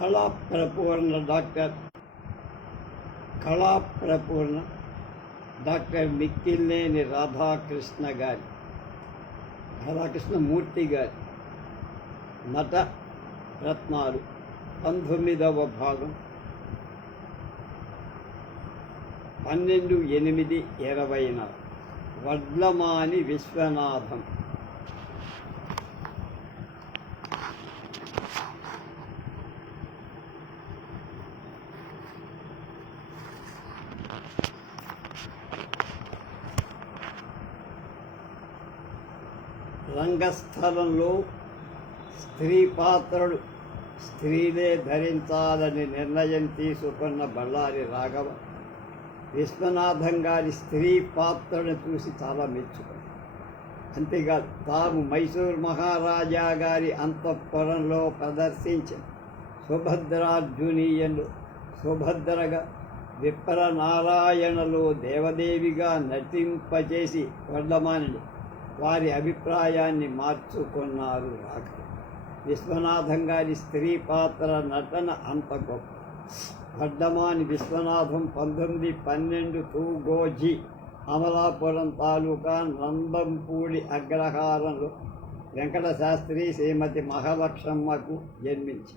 కళా ప్రపూర్ణ డాక్టర్. కళాప్రపూర్ణ డాక్టర్ మిక్కిల్లేని రాధాకృష్ణ గారి రాధాకృష్ణమూర్తి గారి నట రత్నాలు. పంతొమ్మిదవ భాగం. పన్నెండు ఎనిమిది ఇరవైన వడ్లమాని విశ్వనాథం. రంగస్థలంలో స్త్రీ పాత్రలు స్త్రీలే ధరించాలని నిర్ణయం తీసుకున్న బళ్ళారి రాఘవ విశ్వనాథం గారి స్త్రీ పాత్రను చూసి చాలా మెచ్చుకుంది. అంతేకాదు తాము మైసూర్ మహారాజా గారి అంతఃపురంలో ప్రదర్శించిన సుభద్రార్జునీయంలో సుభద్రగా విప్ర నారాయణలో దేవదేవిగా నటింపచేసి వడ్లమానిని వారి అభిప్రాయాన్ని మార్చుకున్నారు రాక విశ్వనాథం గారి స్త్రీ పాత్ర నటన అంత గొప్ప. వడ్డమాని విశ్వనాథం పంతొమ్మిది పన్నెండు తూగోజీ అమలాపురం తాలూకా నందంపూడి అగ్రహారంలో వెంకట శాస్త్రి శ్రీమతి మహాలక్ష్మమ్మకు జన్మించి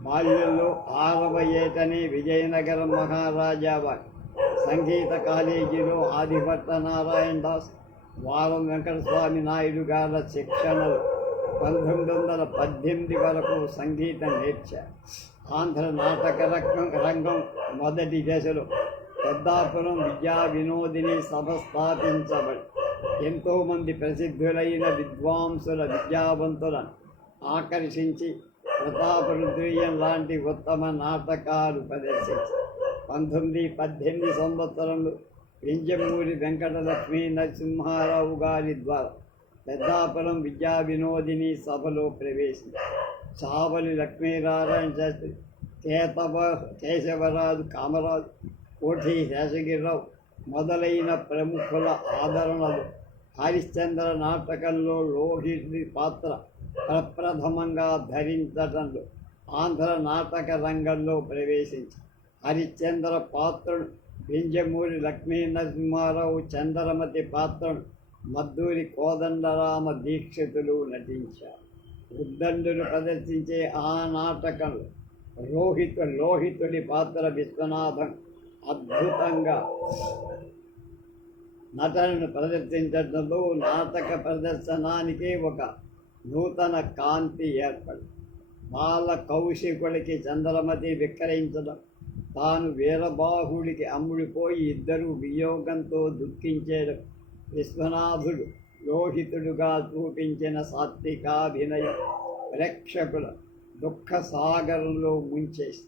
బాల్యంలో ఆరవ ఏటనే విజయనగరం మహారాజా వారి సంగీత కాలేజీలో ఆదిభట్ట నారాయణ దాస్ వారం వెంకటస్వామి నాయుడు గారి శిక్షణలో పంతొమ్మిది వందల పద్దెనిమిది వరకు సంగీతం నేర్చారు ఆంధ్ర నాటక రంగం రంగం మొదటి దశలో పెద్దాపురం విద్యా వినోదిని సభ స్థాపించబడి ఎంతోమంది ప్రసిద్ధులైన విద్వాంసుల విద్యావంతులను ఆకర్షించి ప్రతాపరుద్రీయం లాంటి ఉత్తమ నాటకాలు ప్రదర్శించి. పంతొమ్మిది పద్దెనిమిది సంవత్సరంలో పెంజమూరి వెంకటలక్ష్మీ నరసింహారావు గారి ద్వారా పెద్దాపురం విద్యా వినోదిని సభలో ప్రవేశించి చావలి లక్ష్మీనారాయణ శాస్త్రి కేతవ కేశవరాజు కామరాజు కోఠి శేషగిరిరావు మొదలైన ప్రముఖుల ఆదరణలు హరిశ్చంద్ర నాటకంలో లోహితుడి పాత్ర ప్రప్రథమంగా ధరించడంలో ఆంధ్ర నాటక రంగంలో ప్రవేశించి హరిశ్చంద్ర పాత్రను పింజమూరి లక్ష్మీ నరసింహారావు చంద్రమతి పాత్రను మద్దూరి కోదండరామ దీక్షితులు నటించారు. ఉద్దండులు ప్రదర్శించే ఆ నాటకంలో రోహిత లోహితుడి పాత్ర విశ్వనాథం అద్భుతంగా నటనను ప్రదర్శించడంలో నాటక ప్రదర్శనానికి ఒక నూతన కాంతి ఏర్పడి బాల కౌశికుడికి చంద్రమతి విక్రయించడం తాను వీరబాహుడికి అమ్ముడిపోయి ఇద్దరు వియోగంతో దుఃఖించేయడం విశ్వనాథుడు లోహితుడుగా చూపించిన సాత్వికాభినయం ప్రేక్షకుల దుఃఖ సాగరంలో ముంచేసి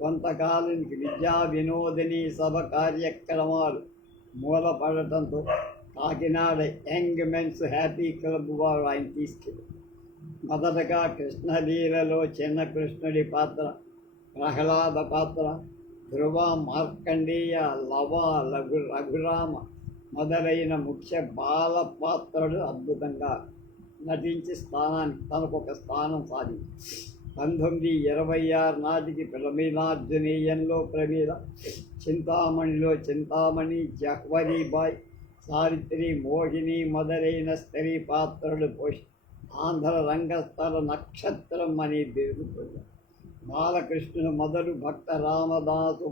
కొంతకాలానికి విద్యా వినోదిని సభ కార్యక్రమాలు మూలపడటంతో Kakinada young men's happy club వారు ఆయన తీసుకెళ్ళి మొదటగా కృష్ణలీలలో చిన్న కృష్ణుడి పాత్ర ప్రహ్లాద పాత్ర ధ్రువ మార్కండేయ లవ లఘు రఘురామ మొదలైన ముఖ్య బాల పాత్రలు అద్భుతంగా నటించి స్థానానికి తనకు ఒక స్థానం సాధించి పంతొమ్మిది ఇరవై ఆరు నాటికి ప్రమీలార్జునీయంలో ప్రమీల చింతామణిలో చింతామణి జహ్వరీబాయ్ సావిత్రి మోహిని మొదలైన స్త్రీ పాత్రలు పోషి ఆంధ్ర రంగస్థల నక్షత్రం అని బిరుదు పొందారు. బాలకృష్ణుడు మొదలు భక్త రామదాసు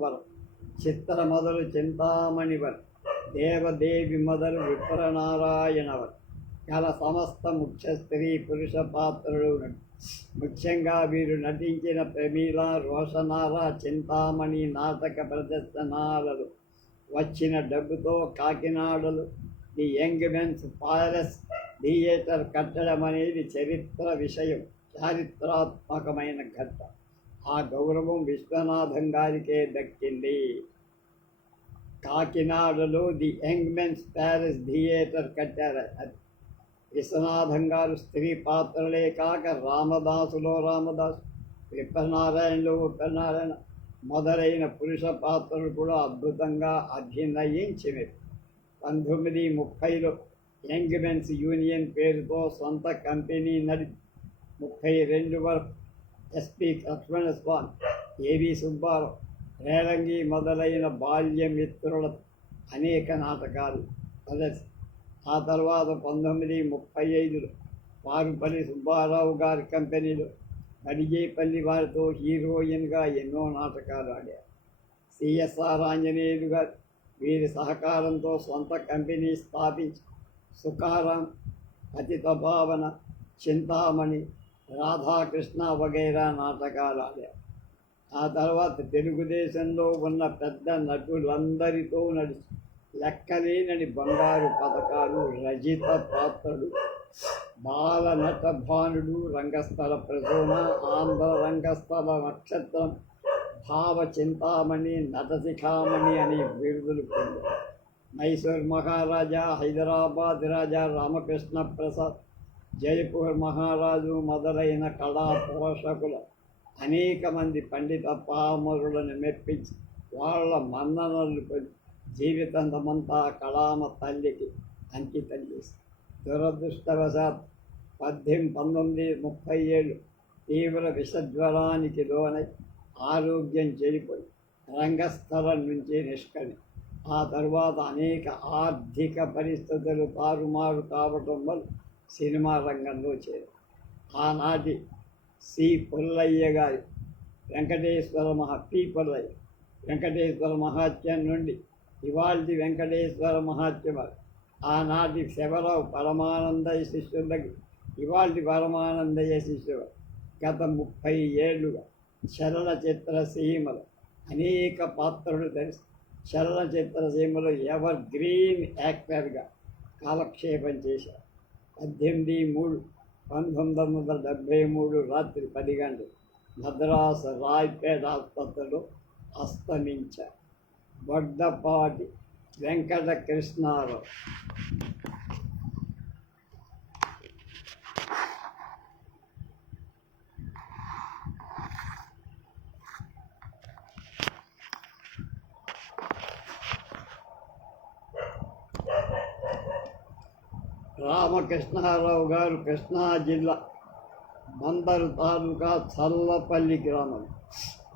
చిత్తర మొదలు చింతామణివర్ దేవదేవి మొదలు విప్రనారాయణవర్ గల సమస్త ముఖ్య స్త్రీ పురుష పాత్రలు ముఖ్యంగా వీరు నటించిన ప్రమీల రోషనార చింతామణి నాటక ప్రదర్శనాలలో వచ్చిన డబ్బుతో కాకినాడలు the young men's palace theatre కట్టడం అనేది చరిత్ర విషయం చారిత్రాత్మకమైన ఘట్టం. ఆ గౌరవం విశ్వనాథం గారికే దక్కింది. కాకినాడలో ది యంగ్ మెన్స్ థియేటర్ కట్టారు. అది విశ్వనాథం గారు స్త్రీ పాత్రలే కాక రామదాసులో రామదాసు విప్పనారాయణలో విప్పనారాయణ మొదలైన పురుష పాత్రలు కూడా అద్భుతంగా అభినయించినవి. పంతొమ్మిది ముప్పైలో యంగ్ మెన్స్ యూనియన్ పేరుతో సొంత కంపెనీ నడి ముప్పై రెండు వరకు ఎస్పి లక్ష్మణస్వామి ఏవి సుబ్బారావు రేలంగి మొదలైన బాల్య మిత్రుల అనేక నాటకాలు ప్రదర్శి ఆ తర్వాత పంతొమ్మిది ముప్పై ఐదులో పారుపల్లి సుబ్బారావు గారి కంపెనీలో నడిజేపల్లి వారితో హీరోయిన్గా ఎన్నో నాటకాలు ఆడారు. సిఎస్ఆర్ ఆంజనేయులు గారు వీరి సహకారంతో సొంత కంపెనీ స్థాపించి సుఖారాం పతిత భావన చింతామణి రాధాకృష్ణ వగైరా నాటకాలు ఆడారు ఆ తర్వాత తెలుగుదేశంలో ఉన్న పెద్ద నటులందరితో నడిచి లెక్కలేనని బంగారు పథకాలు రజిత పాత్రలు బాల నట భానుడు రంగస్థల ప్రసోన ఆంధ్ర రంగస్థల నక్షత్రం భావ చింతామణి నటశిఖామణి అని బిరుదులు పొందారు. మైసూర్ మహారాజా హైదరాబాద్ రాజా రామకృష్ణ ప్రసాద్ జైపూర్ మహారాజు మొదలైన కళా పోషకులు అనేక మంది పండిత పామరులను మెప్పించి వాళ్ళ మన్ననలు పొంది జీవితంతమంతా కళామ తల్లికి అంకితం చేసి దురదృష్టవశాత్ పద్దెనిమిది పంతొమ్మిది ముప్పై ఏళ్ళు తీవ్ర విషజ్వరానికి లోనై ఆరోగ్యం చెడిపోయి రంగస్థలం నుంచి నిష్కణి ఆ తరువాత అనేక ఆర్థిక పరిస్థితులు తారుమారు కావటం వల్ల సినిమా రంగంలో చేరారు ఆనాటి సి పుల్లయ్య గారి వెంకటేశ్వర మహా పి పుల్లయ్య వెంకటేశ్వర మహాత్యం నుండి ఇవాళ వెంకటేశ్వర మహాత్యం ఆనాటి శివరావు పరమానందయ్య శిష్యులకి ఇవాళ పరమానందయ్య శిష్యుడు గత ముప్పై ఏళ్ళుగా చలనచిత్ర సీమలు అనేక పాత్రలు ధరిస్తూ చలనచిత్ర సీమలు ఎవర్ గ్రీన్ యాక్టర్గా కాలక్షేపం చేశారు. పద్దెనిమిది మూడు పంతొమ్మిది వందల డెబ్భై మూడు రాత్రి పది గంటలు మద్రాసు రాయ్పేట ఆసుపత్రిలో అస్తమించారు బొడ్డపాటి వెంకట కృష్ణారావు రామకృష్ణారావు గారు కృష్ణా జిల్లా మందరు తాలూకా చల్లపల్లి గ్రామం.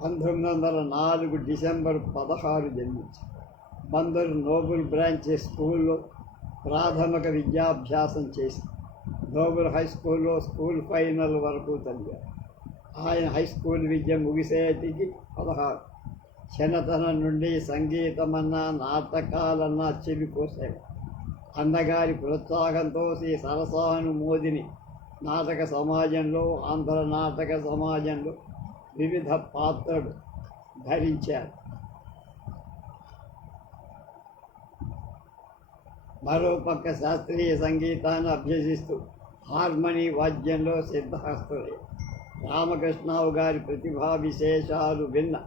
పంతొమ్మిది వందల నాలుగు డిసెంబర్ పదహారు జన్మించారు. బందరు నోబుల్ బ్రాంచ్ స్కూల్లో ప్రాథమిక విద్యాభ్యాసం చేసి నోబుల్ హై స్కూల్లో స్కూల్ ఫైనల్ వరకు చదివారు. ఆయన హై స్కూల్ విద్య ముగిసేటికి పదహారు. చిన్నతనం నుండి సంగీతమన్నా నాటకాలన్నా చెవికోసేవారు అన్నగారి ప్రోత్సాహంతో శ్రీ సరసాను మోదిని నాటక సమాజంలో ఆంధ్ర నాటక సమాజంలో వివిధ పాత్రలు ధరించారు. మరోపక్క శాస్త్రీయ సంగీతాన్ని అభ్యసిస్తూ హార్మనీ వాద్యంలో సిద్ధహస్తులే. రామకృష్ణరావు గారి ప్రతిభా విశేషాలు విన్న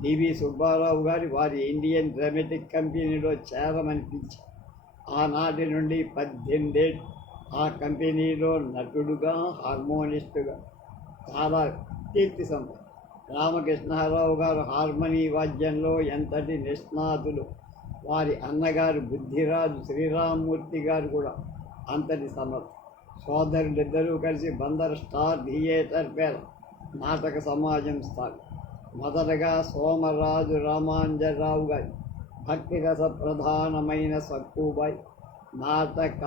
డివి సుబ్బారావు గారి వారి ఇండియన్ డ్రామాటిక్ కంపెనీలో చేరమనిపించారు. ఆనాటి నుండి పద్దెనిమిదేళ్ళు ఆ కంపెనీలో నటుడుగా హార్మోనిస్టుగా చాలా కీర్తి సంపద రామకృష్ణారావు గారు హార్మనీ వాద్యంలో ఎంతటి నిష్ణాతులు. వారి అన్నగారు బుద్ధిరాజు శ్రీరామ్మూర్తి గారు కూడా అంతటి సమర్థ. సోదరులిద్దరూ కలిసి బందర్ స్టార్ థియేటర్ పేర నాటక సమాజం స్థాయి మొదటగా సోమరాజు రామాంజరావు గారి భక్తిరస ప్రధానమైన సక్కుబాయ్ నాటక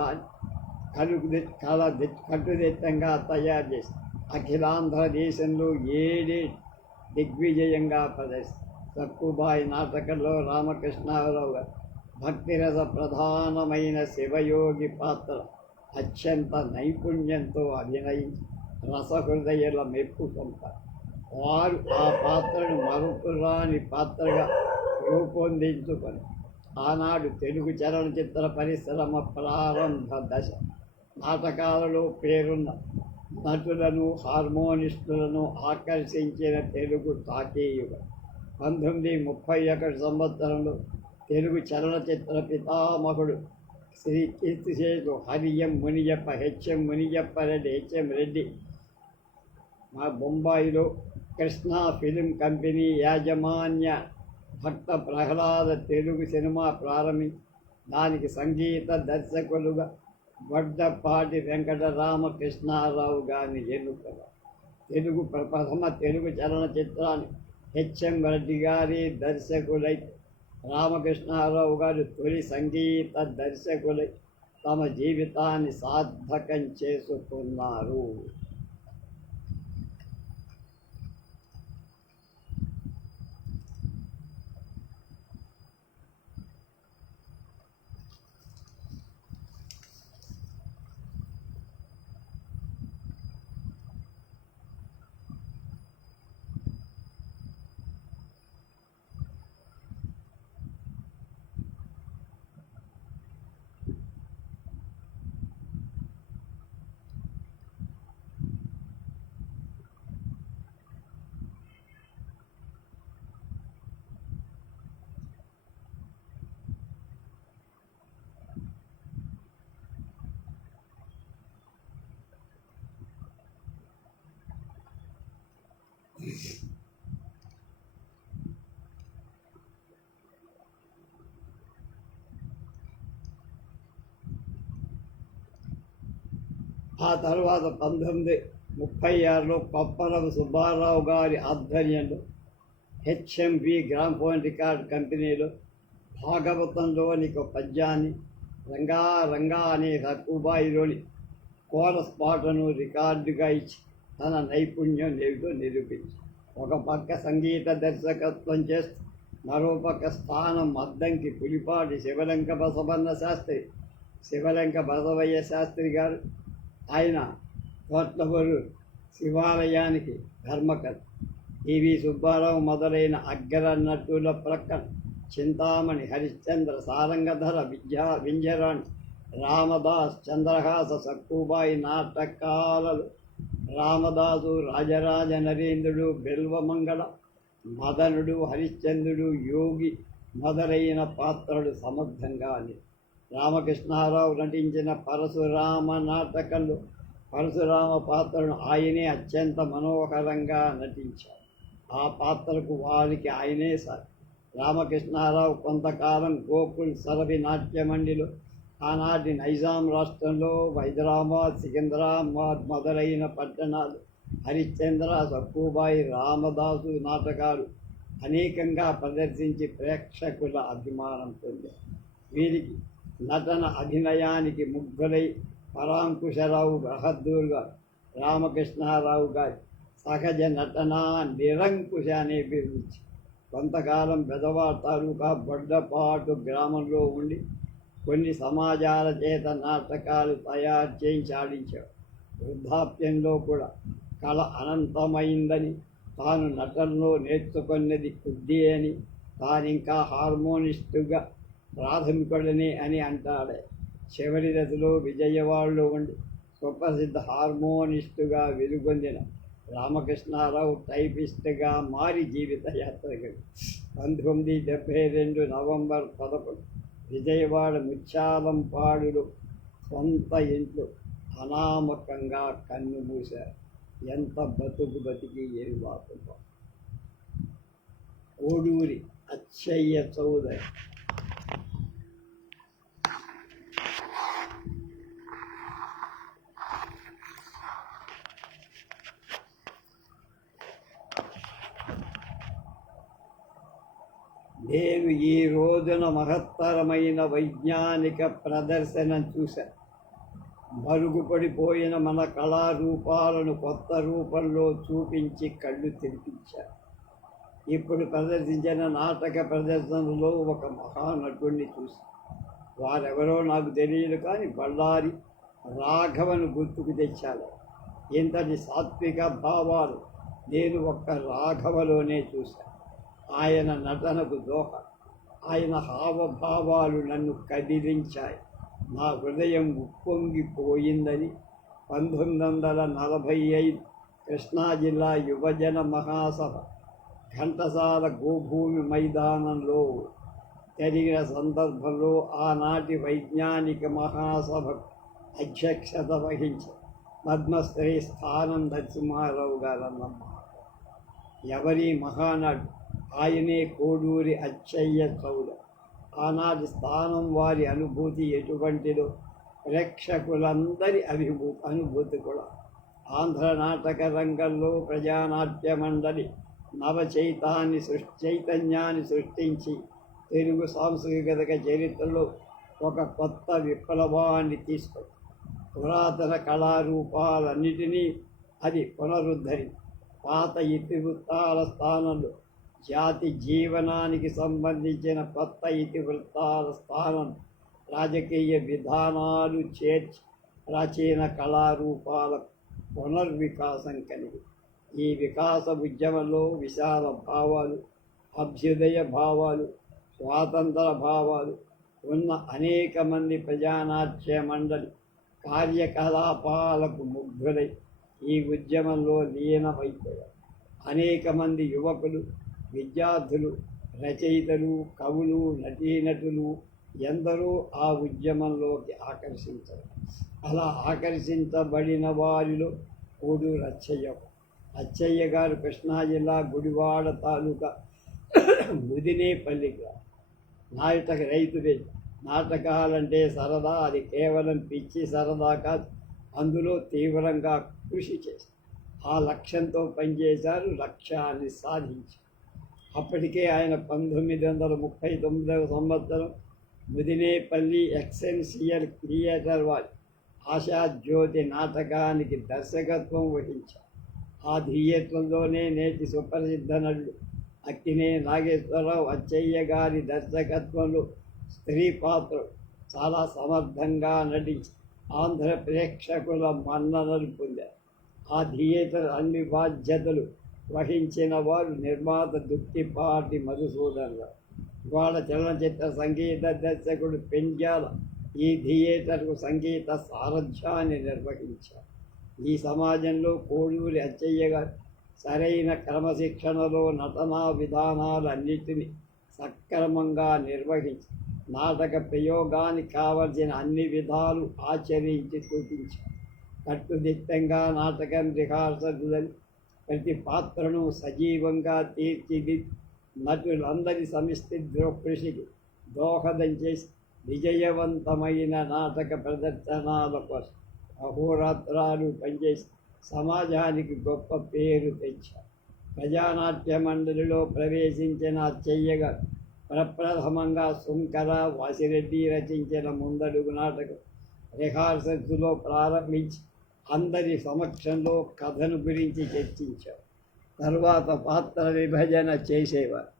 కలుగు కళ కట్టుదిట్టంగా తయారు చేసి అఖిలాంధ్ర దేశంలో ఏడే దిగ్విజయంగా ప్రదర్శి సక్కుబాయి నాటకంలో రామకృష్ణారావు గారు భక్తిరస ప్రధానమైన శివయోగి పాత్ర అత్యంత నైపుణ్యంతో అభినయించి రసహృదయుల మెప్పు పొందారు. వారు ఆ పాత్రను మరపురాని పాత్రగా రూపొందించుకొని ఆనాడు తెలుగు చలనచిత్ర పరిశ్రమ ప్రారంభ దశ. నాటకాలలో పేరున్న నటులను హార్మోనిస్టులను ఆకర్షించిన తెలుగు తాకేయుగ పంతొమ్మిది ముప్పై ఒకటి సంవత్సరంలో తెలుగు చలనచిత్ర పితామహుడు శ్రీ కీర్తిశేషు హరియం Muniyappa H M Muniyappa Reddy H M Reddy మా బొంబాయిలో కృష్ణా ఫిలిం కంపెనీ యాజమాన్య భక్త ప్రహ్లాద తెలుగు సినిమా ప్రారంభించి దానికి సంగీత దర్శకులుగా వడ్డపాటి వెంకటరామకృష్ణారావు గారిని ఎన్నుక తెలుగు ప్రథమ తెలుగు చలనచిత్రాన్ని హెచ్ఎం రెడ్డి గారి దర్శకులై రామకృష్ణారావు గారు తొలి సంగీత దర్శకులై తమ జీవితాన్ని సార్థకం చేసుకున్నారు. ఆ తర్వాత పంతొమ్మిది ముప్పై ఆరులో కొప్పరం సుబ్బారావు గారి ఆధ్వర్యంలో హెచ్ఎంవి గ్రామ్ఫోన్ రికార్డ్ కంపెనీలో భాగవతంలోని ఒక పద్యాన్ని రంగా రంగా అనే రక్కుబాయిలోని కోరస్ పాటను రికార్డుగా ఇచ్చి తన నైపుణ్యం ఏమిటో నిరూపించి ఒక పక్క సంగీత దర్శకత్వం చేస్తూ మరోపక్క స్థానం అద్దంకి పులిపాటి శివలంక బసవన్న శాస్త్రి శివలంక బసవయ్య శాస్త్రి గారు ఆయన కోట్లబరు శివాలయానికి ధర్మకర్త ఈవి సుబ్బారావు మొదలైన అగ్ర నటుల ప్రక్కన చింతామణి హరిశ్చంద్ర సారంగధర విద్యా వింజరాణి రామదాస్ చంద్రహాస సక్కుబాయి నాటకాలలు రామదాసు రాజరాజ నరేంద్రుడు బిల్వమంగళ మదనుడు హరిశ్చంద్రుడు యోగి మొదలైన పాత్రలు సమర్థంగా రామకృష్ణారావు నటించిన పరశురామ నాటకంలో పరశురామ పాత్రను ఆయనే అత్యంత మనోహరంగా నటించారు. ఆ పాత్రకు వారికి ఆయనే సార్. రామకృష్ణారావు కొంతకాలం గోకుల్ సరవి నాట్య మండిలో ఆనాటి నైజాం రాష్ట్రంలో హైదరాబాద్ సికింద్రాబాద్ మొదలైన పట్టణాలు హరిశ్చంద్ర సక్కుబాయి రామదాసు నాటకాలు అనేకంగా ప్రదర్శించి ప్రేక్షకుల అభిమానం పొందారు. వీరికి నటన అభినయానికి ముగ్గులై పరాంకుశరావు బహద్దూర్ రామకృష్ణారావు గారి సహజ నటన నిరంకుశ అనే బిరుదు కొంతకాలం బెదవాడ తాలూకా బొడ్డపాటు గ్రామంలో ఉండి కొన్ని సమాజాల చేత నాటకాలు తయారు చేయించి ఆడించాడు. వృద్ధాప్యంలో కూడా కళ అనంతమైందని తాను నటనలో నేర్చుకున్నది కొద్ది అని తాను ఇంకా హార్మోనిస్టుగా ప్రాథమికుడని అని అంటాడే. చివరి దశలో విజయవాడలో ఉండి సుప్రసిద్ధ హార్మోనిస్టుగా వెలుగొందిన రామకృష్ణారావు టైపిస్ట్గా మారి జీవిత యాత్రగా పంతొమ్మిది డెబ్భై రెండు నవంబర్ పదకొండు విజయవాడ ముత్యాలంపాడులో సొంత ఇంట్లో అనామకంగా కన్ను మూశారు. ఎంత బతుకు బతికి ఏమి బాగుందో. కోడూరి అచ్చయ్య చౌదరి రోజున మహత్తరమైన వైజ్ఞానిక ప్రదర్శన చూశాను మరుగుపడిపోయిన మన కళారూపాలను కొత్త రూపంలో చూపించి కళ్ళు తెరిపించారు ఇప్పుడు ప్రదర్శించిన నాటక ప్రదర్శనలో ఒక మహానటుడిని చూసి వారెవరో నాకు తెలియదు కానీ బళ్ళారి రాఘవను గుర్తుకు తెచ్చాడు. ఇంతటి సాత్విక భావాలు నేను ఒక్క రాఘవలోనే చూశాను ఆయన నటనకు దోహ ఆయన హావభావాలు నన్ను కదిలించాయి. నా హృదయం ఉప్పొంగిపోయిందని. పంతొమ్మిది వందల నలభై ఐదు కృష్ణా జిల్లా యువజన మహాసభ ఘంటసాల గోభూమి మైదానంలో జరిగిన సందర్భంలో ఆనాటి వైజ్ఞానిక మహాసభ అధ్యక్షత వహించి పద్మశ్రీ స్థానం నరసింహారావు అన్నమాట. ఎవరి మహానాడు? ఆయనే కోడూరి అచ్చయ్య చౌడు ఆనాటి స్థానం వారి అనుభూతి ఎటువంటిదో ప్రేక్షకులందరి అభిభూతి అనుభూతి కూడా. ఆంధ్ర నాటక రంగంలో ప్రజానాట్య మండలి నవచైతాన్ని సృష్టి చైతన్యాన్ని సృష్టించి తెలుగు సాంస్కృతిక చరిత్రలో ఒక కొత్త విప్లవాన్ని తీసుకు పురాతన కళారూపాలన్నిటినీ అది పునరుద్ధరి పాత ఇతివృత్తాల స్థానంలో జాతి జీవనానికి సంబంధించిన కొత్త ఇతివృత్తాల స్థానం రాజకీయ విధానాలు చేర్చి ప్రాచీన కళారూపాల పునర్వికాసం కలిగి. ఈ వికాస ఉద్యమంలో విశాల భావాలు అభ్యుదయ భావాలు స్వాతంత్ర భావాలు ఉన్న అనేక మంది ప్రజానాట్య మండలి కార్యకలాపాలకు ముగ్ధులై ఈ ఉద్యమంలో లీనమైపోయారు. అనేక మంది యువకులు విద్యార్థులు రచయితలు కవులు నటీనటులు ఎందరో ఆ ఉద్యమంలోకి ఆకర్షించారు. అలా ఆకర్షించబడిన వారిలో కోడు అచ్చయ్య అచ్చయ్య గారు కృష్ణా జిల్లా గుడివాడ తాలూకా ముదినేపల్లిగా నాటక రైతులే నాటకాలంటే సరదా అది కేవలం పిచ్చి సరదా కాదు. అందులో తీవ్రంగా కృషి చేశారు ఆ లక్ష్యంతో పనిచేశారు లక్ష్యాన్ని సాధించారు. అప్పటికే ఆయన పంతొమ్మిది వందల ముప్పై తొమ్మిదవ సంవత్సరం ముదినేపల్లి ఎక్సెన్సియల్ థియేటర్ వారి ఆశాజ్యోతి నాటకానికి దర్శకత్వం వహించారు. ఆ థియేటర్లోనే నేటి సుప్రసిద్ధ నటుడు అక్కినే నాగేశ్వరరావు అచ్చయ్య గారి దర్శకత్వంలో స్త్రీ పాత్ర చాలా సమర్థంగా నటించి ఆంధ్ర ప్రేక్షకుల మన్ననలు పొందారు. ఆ థియేటర్ అన్ని బాధ్యతలు వహించిన వారు నిర్మాత దుక్కిపాటి మధుసూదనరావు ఇవాళ చలనచిత్ర సంగీత దర్శకుడు పెంజాల ఈ థియేటర్కు సంగీత సారథ్యాన్ని నిర్వహించారు. ఈ సమాజంలో కోడూరి అచ్చయ్య గారు సరైన క్రమశిక్షణలో నటనా విధానాలన్నిటినీ సక్రమంగా నిర్వహించి నాటక ప్రయోగానికి కావలసిన అన్ని విధాలు ఆచరించి చూపించారు. కట్టుదిట్టంగా నాటకం రిహార్సల్ ప్రతి పాత్రను సజీవంగా తీర్చిది. నటులందరి సమిష్టి కృషికి దోహదం చేసి విజయవంతమైన నాటక ప్రదర్శనాల కోసం అహోరాత్రాలు పనిచేసి సమాజానికి గొప్ప పేరు తెచ్చారు. ప్రజానాట్య మండలిలో ప్రవేశించిన చెయ్యగా ప్రప్రథమంగా శుంకర వాసిరెడ్డి రచించిన ముందడుగు నాటకం రిహార్సల్స్లో ప్రారంభించి అందరి సమక్షంలో కథను గురించి చర్చించారు తర్వాత పాత్ర విభజన చేసేవారు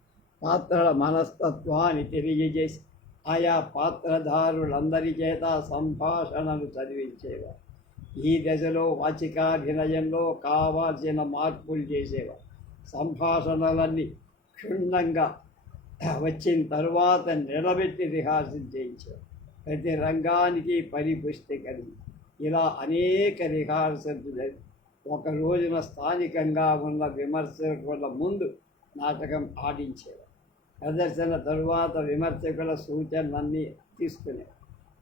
పాత్రల మనస్తత్వాన్ని తెలియజేసి ఆయా పాత్రధారులందరి చేత సంభాషణలు చదివించేవారు ఈ దశలో వాచికాభినయంలో కావాల్సిన మార్పులు చేసేవారు సంభాషణలన్నీ క్షుణ్ణంగా వచ్చిన తరువాత నిలబెట్టి రిహార్సల్ చేయించారు ప్రతి రంగానికి పరిపుష్టి కలిగి ఇలా అనేక రిహార్సల్స్ జరిగి ఒక రోజున స్థానికంగా ఉన్న విమర్శకుల ముందు నాటకం ఆడించేవారు ప్రదర్శన తరువాత విమర్శకుల సూచనలన్నీ తీసుకునే.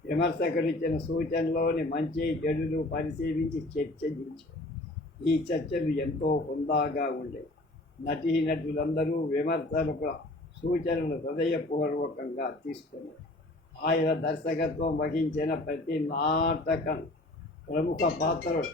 విమర్శకులు ఇచ్చిన సూచనలోని మంచి చెడులు పరిశీలించి చర్చించారు ఈ చర్చలు ఎంతో హుందాగా ఉండేవి. నటీనటులందరూ విమర్శకుల సూచనలు హృదయపూర్వకంగా తీసుకున్నారు ఆయన దర్శకత్వం వహించిన ప్రతి నాటకం ప్రముఖ పాత్రలు